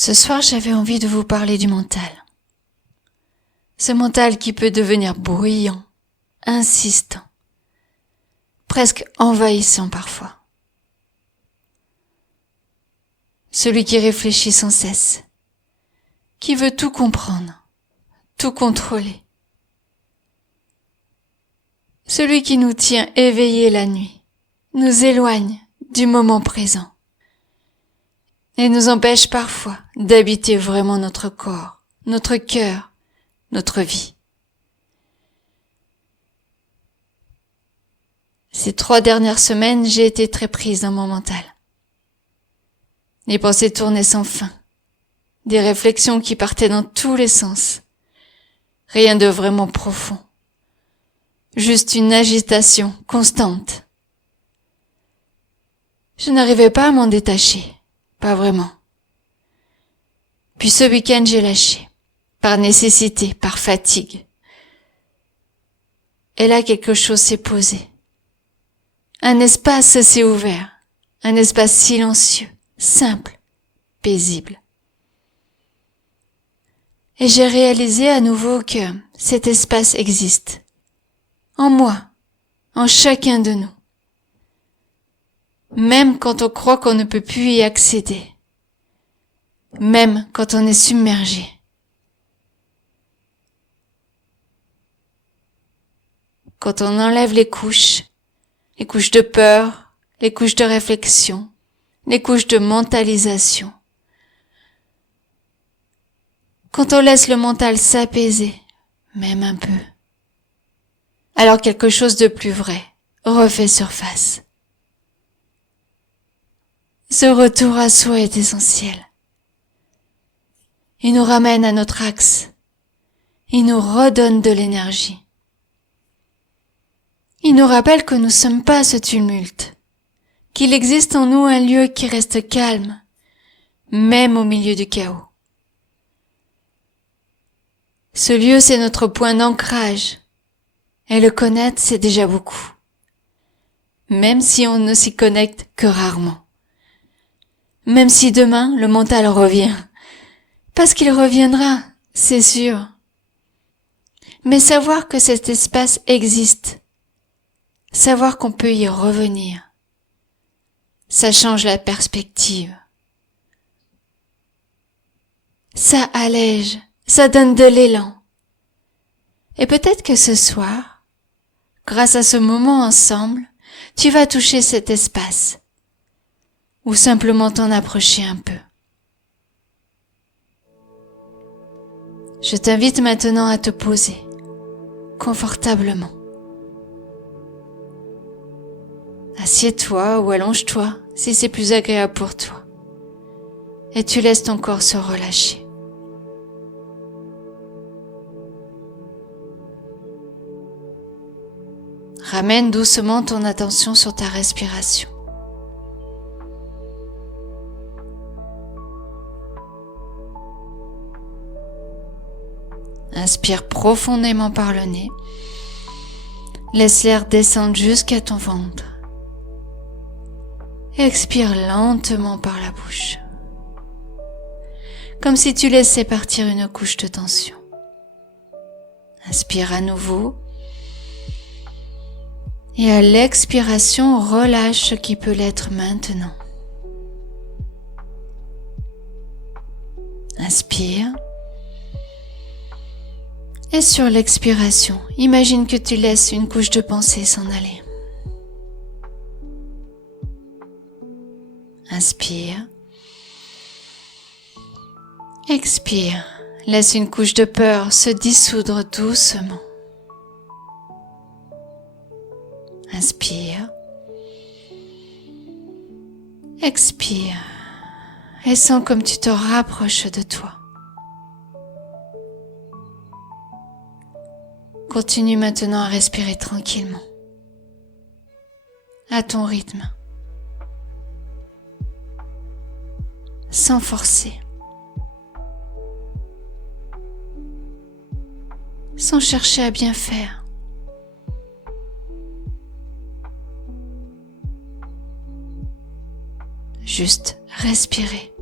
Ce soir, j'avais envie de vous parler du mental. Ce mental qui peut devenir bruyant, insistant, presque envahissant parfois. Celui qui réfléchit sans cesse, qui veut tout comprendre, tout contrôler. Celui qui nous tient éveillés la nuit, nous éloigne du moment présent et nous empêche parfois d'habiter vraiment notre corps, notre cœur, notre vie. Ces 3 dernières semaines, j'ai été très prise dans mon mental. Les pensées tournaient sans fin, des réflexions qui partaient dans tous les sens. Rien de vraiment profond. Juste une agitation constante. Je n'arrivais pas à m'en détacher, pas vraiment. Puis ce week-end, j'ai lâché, par nécessité, par fatigue. Et là, quelque chose s'est posé. Un espace s'est ouvert, un espace silencieux, simple, paisible. Et j'ai réalisé à nouveau que cet espace existe. En moi, en chacun de nous. Même quand on croit qu'on ne peut plus y accéder. Même quand on est submergé. Quand on enlève les couches de peur, les couches de réflexion, les couches de mentalisation. Quand on laisse le mental s'apaiser, même un peu. Alors quelque chose de plus vrai refait surface. Ce retour à soi est essentiel. Il nous ramène à notre axe. Il nous redonne de l'énergie. Il nous rappelle que nous ne sommes pas ce tumulte, qu'il existe en nous un lieu qui reste calme, même au milieu du chaos. Ce lieu, c'est notre point d'ancrage, et le connaître, c'est déjà beaucoup, même si on ne s'y connecte que rarement. Même si demain, le mental revient, parce qu'il reviendra, c'est sûr. Mais savoir que cet espace existe, savoir qu'on peut y revenir, ça change la perspective. Ça allège, ça donne de l'élan. Et peut-être que ce soir, grâce à ce moment ensemble, tu vas toucher cet espace, ou simplement t'en approcher un peu. Je t'invite maintenant à te poser, confortablement. Assieds-toi ou allonge-toi si c'est plus agréable pour toi. Et tu laisses ton corps se relâcher. Ramène doucement ton attention sur ta respiration. Inspire profondément par le nez. Laisse l'air descendre jusqu'à ton ventre. Expire lentement par la bouche. Comme si tu laissais partir une couche de tension. Inspire à nouveau. Et à l'expiration, relâche ce qui peut l'être maintenant. Inspire. Et sur l'expiration, imagine que tu laisses une couche de pensée s'en aller. Inspire. Expire. Laisse une couche de peur se dissoudre doucement. Inspire. Expire. Et sens comme tu te rapproches de toi. Continue maintenant à respirer tranquillement, à ton rythme, sans forcer, sans chercher à bien faire. Juste respirer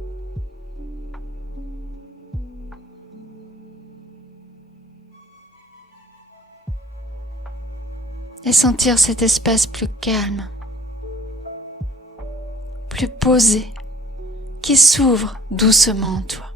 et sentir cet espace plus calme, plus posé, qui s'ouvre doucement en toi.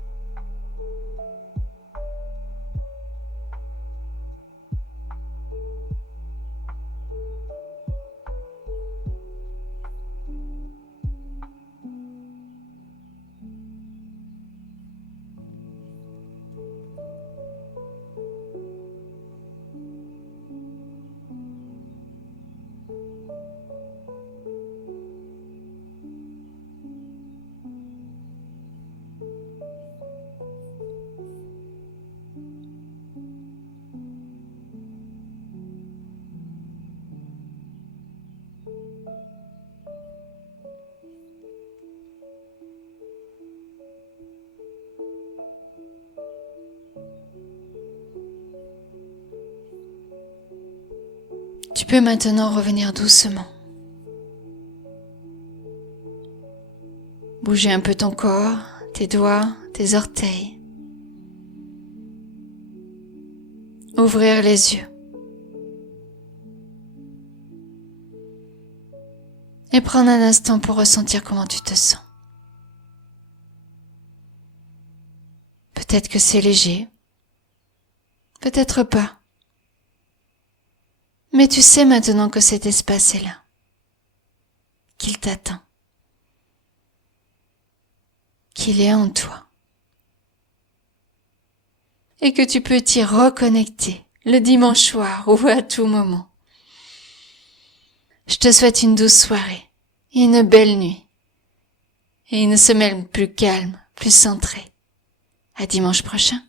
Tu peux maintenant revenir doucement. Bouger un peu ton corps, tes doigts, tes orteils. Ouvrir les yeux. Et prendre un instant pour ressentir comment tu te sens. Peut-être que c'est léger. Peut-être pas. Mais tu sais maintenant que cet espace est là. Qu'il t'attend. Qu'il est en toi. Et que tu peux t'y reconnecter le dimanche soir ou à tout moment. Je te souhaite une douce soirée, une belle nuit et une semaine plus calme, plus centrée. À dimanche prochain.